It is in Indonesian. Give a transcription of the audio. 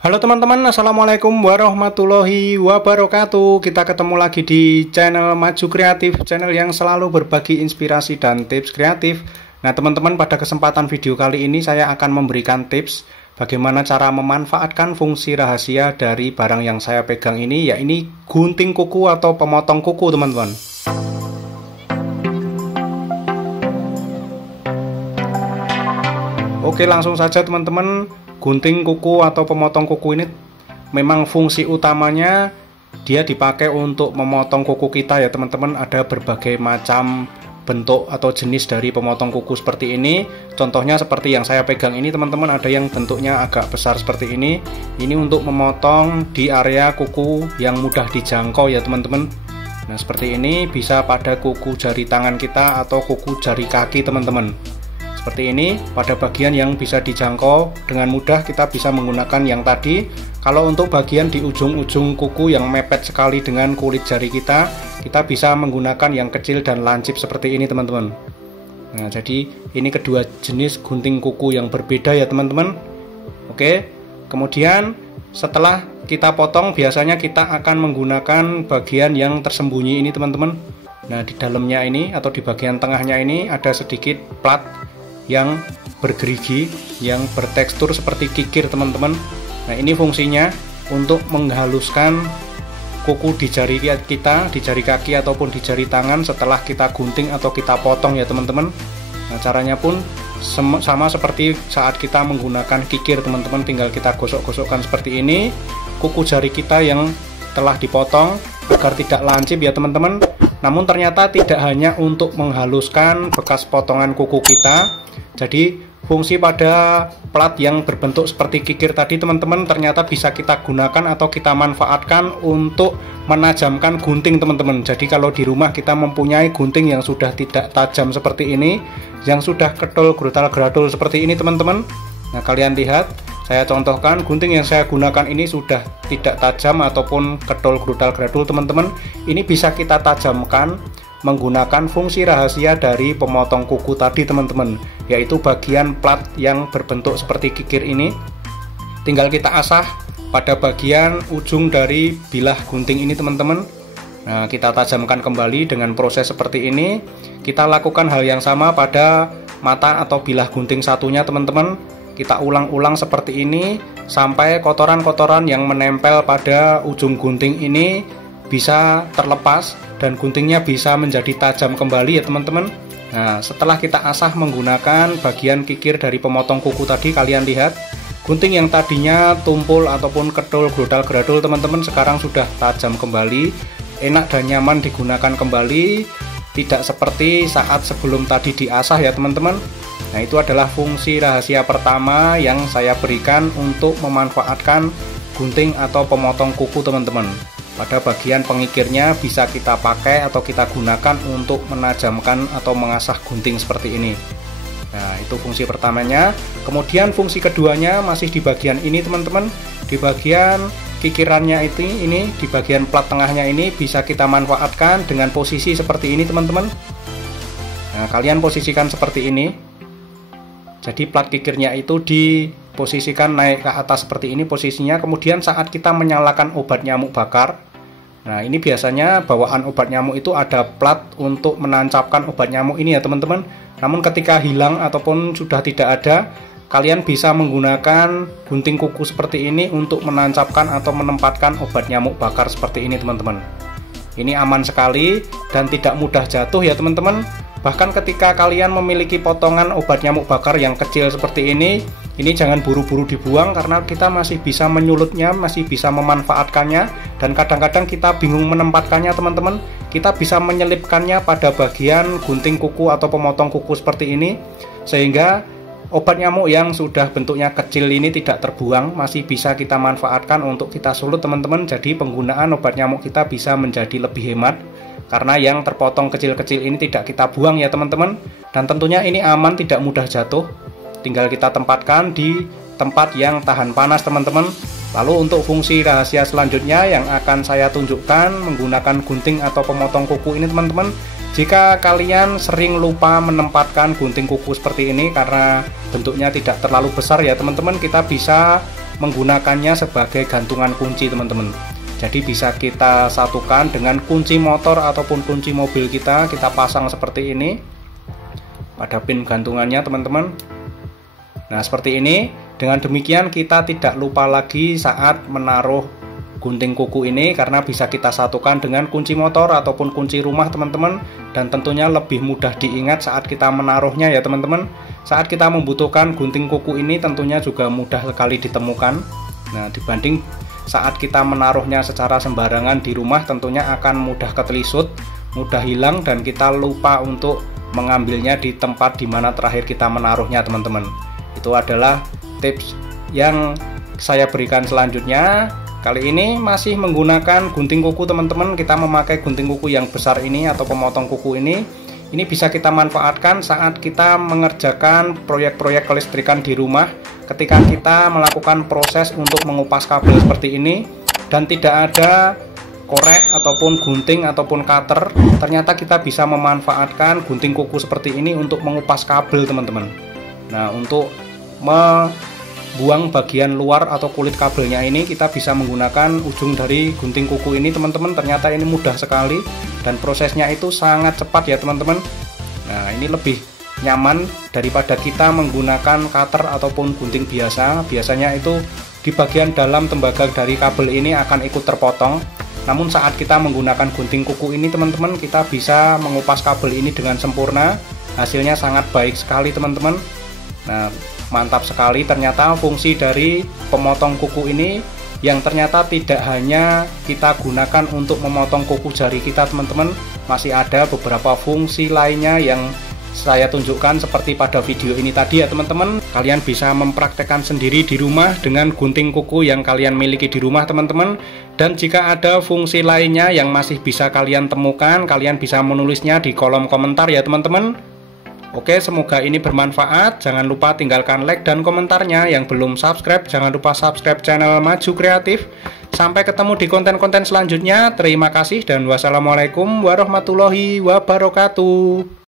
Halo teman-teman, assalamualaikum warahmatullahi wabarakatuh. Kita ketemu lagi di channel Maju Kreatif, channel yang selalu berbagi inspirasi dan tips kreatif. Nah teman-teman, pada kesempatan video kali ini saya akan memberikan tips bagaimana cara memanfaatkan fungsi rahasia dari barang yang saya pegang ini, ya ini gunting kuku atau pemotong kuku teman-teman. Oke, langsung saja teman-teman. Gunting kuku atau pemotong kuku ini memang fungsi utamanya dia dipakai untuk memotong kuku kita ya teman-teman. Ada berbagai macam bentuk atau jenis dari pemotong kuku seperti ini. Contohnya seperti yang saya pegang ini teman-teman, ada yang bentuknya agak besar seperti ini. Ini untuk memotong di area kuku yang mudah dijangkau ya teman-teman. Nah seperti ini, bisa pada kuku jari tangan kita atau kuku jari kaki teman-teman. Seperti ini, pada bagian yang bisa dijangkau dengan mudah kita bisa menggunakan yang tadi. Kalau untuk bagian di ujung-ujung kuku yang mepet sekali dengan kulit jari kita bisa menggunakan yang kecil dan lancip seperti ini teman-teman. Nah jadi ini kedua jenis gunting kuku yang berbeda ya teman-teman. Oke, kemudian setelah kita potong biasanya kita akan menggunakan bagian yang tersembunyi ini teman-teman. Nah di dalamnya ini atau di bagian tengahnya ini ada sedikit plat yang bergerigi, yang bertekstur seperti kikir teman-teman. Nah ini fungsinya untuk menghaluskan kuku di jari kita, di jari kaki ataupun di jari tangan setelah kita gunting atau kita potong ya teman-teman. Nah caranya pun sama seperti saat kita menggunakan kikir teman-teman, tinggal kita gosok-gosokkan seperti ini kuku jari kita yang telah dipotong agar tidak lancip ya teman-teman. Namun ternyata tidak hanya untuk menghaluskan bekas potongan kuku kita. Jadi fungsi pada plat yang berbentuk seperti kikir tadi teman-teman ternyata bisa kita gunakan atau kita manfaatkan untuk menajamkan gunting teman-teman. Jadi kalau di rumah kita mempunyai gunting yang sudah tidak tajam seperti ini, yang sudah ketul gerutal-geradul seperti ini teman-teman. Nah kalian lihat, saya contohkan gunting yang saya gunakan ini sudah tidak tajam ataupun ketul gerutal-geradul teman-teman. Ini bisa kita tajamkan menggunakan fungsi rahasia dari pemotong kuku tadi teman-teman, yaitu bagian plat yang berbentuk seperti kikir ini. Tinggal kita asah pada bagian ujung dari bilah gunting ini teman-teman. Nah kita tajamkan kembali dengan proses seperti ini. Kita lakukan hal yang sama pada mata atau bilah gunting satunya teman-teman. Kita ulang-ulang seperti ini sampai kotoran-kotoran yang menempel pada ujung gunting ini bisa terlepas dan guntingnya bisa menjadi tajam kembali ya teman-teman. Nah setelah kita asah menggunakan bagian kikir dari pemotong kuku tadi, kalian lihat gunting yang tadinya tumpul ataupun ketul gerodal-geradul teman-teman sekarang sudah tajam kembali, enak dan nyaman digunakan kembali, tidak seperti saat sebelum tadi diasah ya teman-teman. Nah itu adalah fungsi rahasia pertama yang saya berikan untuk memanfaatkan gunting atau pemotong kuku teman-teman. Pada bagian pengikirnya bisa kita pakai atau kita gunakan untuk menajamkan atau mengasah gunting seperti ini. Nah itu fungsi pertamanya. Kemudian fungsi keduanya masih di bagian ini teman-teman. Di bagian kikirannya ini di bagian plat tengahnya ini bisa kita manfaatkan dengan posisi seperti ini teman-teman. Nah kalian posisikan seperti ini. Jadi plat kikirnya itu diposisikan naik ke atas seperti ini posisinya. Kemudian saat kita menyalakan obat nyamuk bakar, nah ini biasanya bawaan obat nyamuk itu ada plat untuk menancapkan obat nyamuk ini ya teman-teman. Namun ketika hilang ataupun sudah tidak ada, kalian bisa menggunakan gunting kuku seperti ini untuk menancapkan atau menempatkan obat nyamuk bakar seperti ini teman-teman. Ini aman sekali dan tidak mudah jatuh ya teman-teman. Bahkan ketika kalian memiliki potongan obat nyamuk bakar yang kecil seperti ini jangan buru-buru dibuang karena kita masih bisa menyulutnya, masih bisa memanfaatkannya. Dan kadang-kadang kita bingung menempatkannya teman-teman. Kita bisa menyelipkannya pada bagian gunting kuku atau pemotong kuku seperti ini, sehingga obat nyamuk yang sudah bentuknya kecil ini tidak terbuang, masih bisa kita manfaatkan untuk kita sulut teman-teman. Jadi penggunaan obat nyamuk kita bisa menjadi lebih hemat karena yang terpotong kecil-kecil ini tidak kita buang ya teman-teman. Dan tentunya ini aman, tidak mudah jatuh. Tinggal kita tempatkan di tempat yang tahan panas teman-teman. Lalu untuk fungsi rahasia selanjutnya yang akan saya tunjukkan menggunakan gunting atau pemotong kuku ini teman-teman. Jika kalian sering lupa menempatkan gunting kuku seperti ini karena bentuknya tidak terlalu besar ya teman-teman, kita bisa menggunakannya sebagai gantungan kunci teman-teman. Jadi bisa kita satukan dengan kunci motor ataupun kunci mobil kita pasang seperti ini pada pin gantungannya teman-teman. Nah seperti ini. Dengan demikian kita tidak lupa lagi saat menaruh gunting kuku ini, karena bisa kita satukan dengan kunci motor ataupun kunci rumah teman-teman, dan tentunya lebih mudah diingat saat kita menaruhnya ya teman-teman. Saat kita membutuhkan gunting kuku ini tentunya juga mudah sekali ditemukan. Nah dibanding saat kita menaruhnya secara sembarangan di rumah, tentunya akan mudah ketelisut, mudah hilang, dan kita lupa untuk mengambilnya di tempat dimana terakhir kita menaruhnya teman-teman. Itu adalah tips yang saya berikan selanjutnya. Kali ini masih menggunakan gunting kuku teman-teman. Kita memakai gunting kuku yang besar ini atau pemotong kuku ini. Ini bisa kita manfaatkan saat kita mengerjakan proyek-proyek kelistrikan di rumah. Ketika kita melakukan proses untuk mengupas kabel seperti ini dan tidak ada korek ataupun gunting ataupun cutter, ternyata kita bisa memanfaatkan gunting kuku seperti ini untuk mengupas kabel teman-teman. Nah untuk membuang bagian luar atau kulit kabelnya ini, kita bisa menggunakan ujung dari gunting kuku ini teman-teman. Ternyata ini mudah sekali dan prosesnya itu sangat cepat ya teman-teman. Nah ini lebih nyaman daripada kita menggunakan cutter ataupun gunting biasa. Biasanya itu di bagian dalam tembaga dari kabel ini akan ikut terpotong. Namun saat kita menggunakan gunting kuku ini teman-teman, kita bisa mengupas kabel ini dengan sempurna. Hasilnya sangat baik sekali teman-teman. Nah mantap sekali, ternyata fungsi dari pemotong kuku ini yang ternyata tidak hanya kita gunakan untuk memotong kuku jari kita teman-teman, masih ada beberapa fungsi lainnya yang saya tunjukkan seperti pada video ini tadi ya teman-teman. Kalian bisa mempraktekkan sendiri di rumah dengan gunting kuku yang kalian miliki di rumah teman-teman. Dan jika ada fungsi lainnya yang masih bisa kalian temukan, kalian bisa menulisnya di kolom komentar ya teman-teman. Oke, semoga ini bermanfaat. Jangan lupa tinggalkan like dan komentarnya. Yang belum subscribe, jangan lupa subscribe channel Maju Kreatif. Sampai ketemu di konten-konten selanjutnya. Terima kasih dan wassalamualaikum warahmatullahi wabarakatuh.